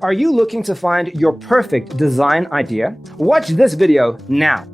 Are you looking to find your perfect design idea? Watch this video now.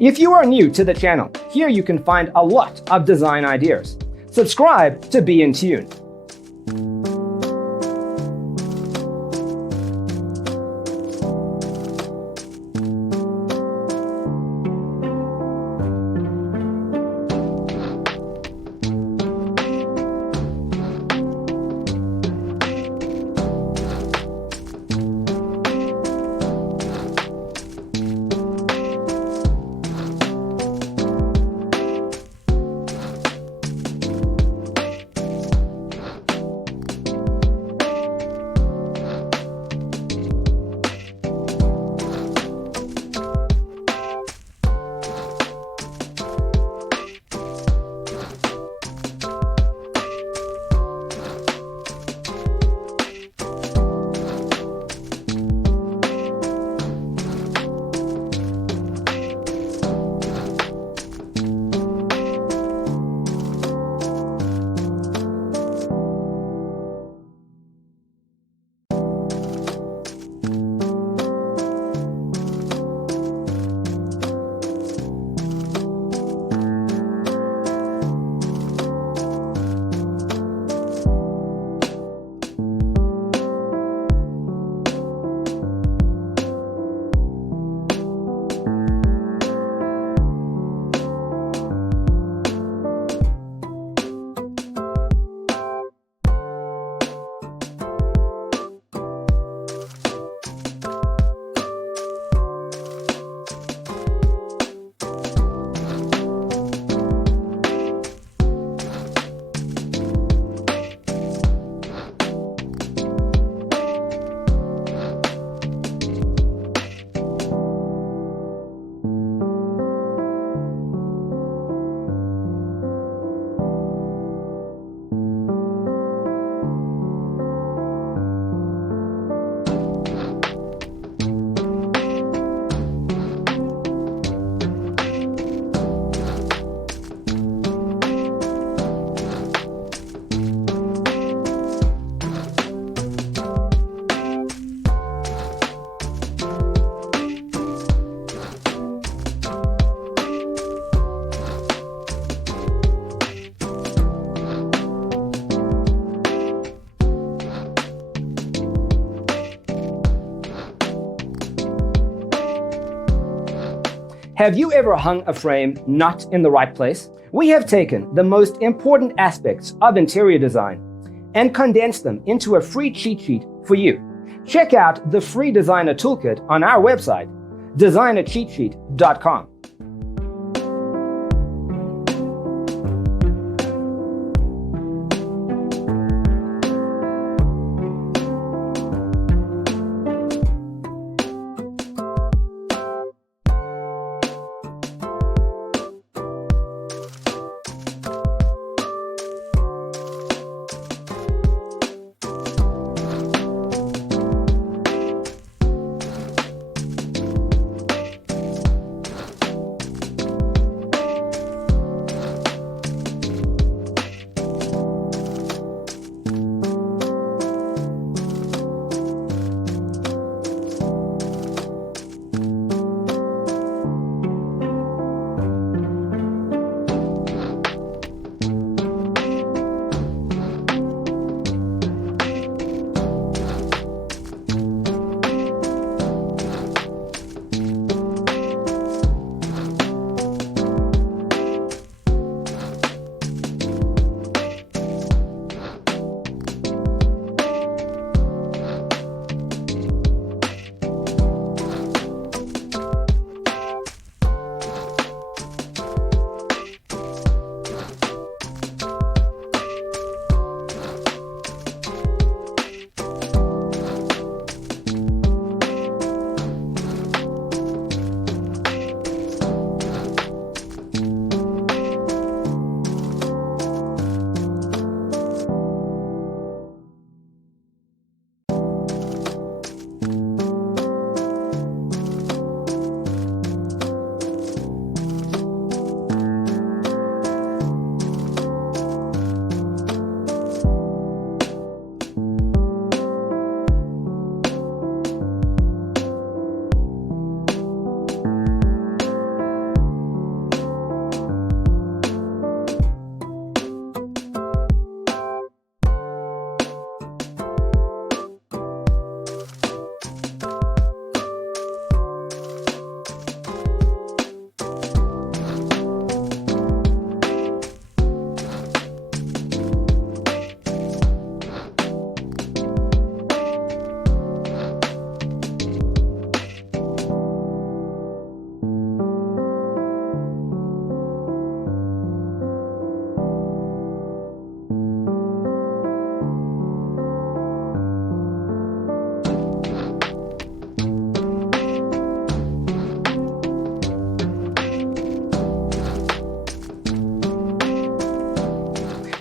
If you are new to the channel, here you can find a lot of design ideas. Subscribe to be in tune. Have you ever hung a frame not in the right place? We have taken the most important aspects of interior design and condensed them into a free cheat sheet for you. Check out the free designer toolkit on our website, designercheatsheet.com.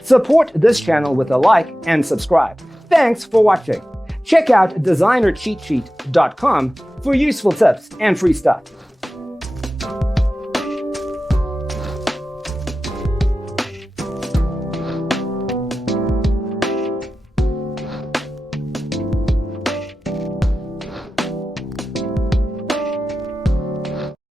Support this channel with a like and subscribe. Thanks for watching. Check out designercheatsheet.com for useful tips and free stuff.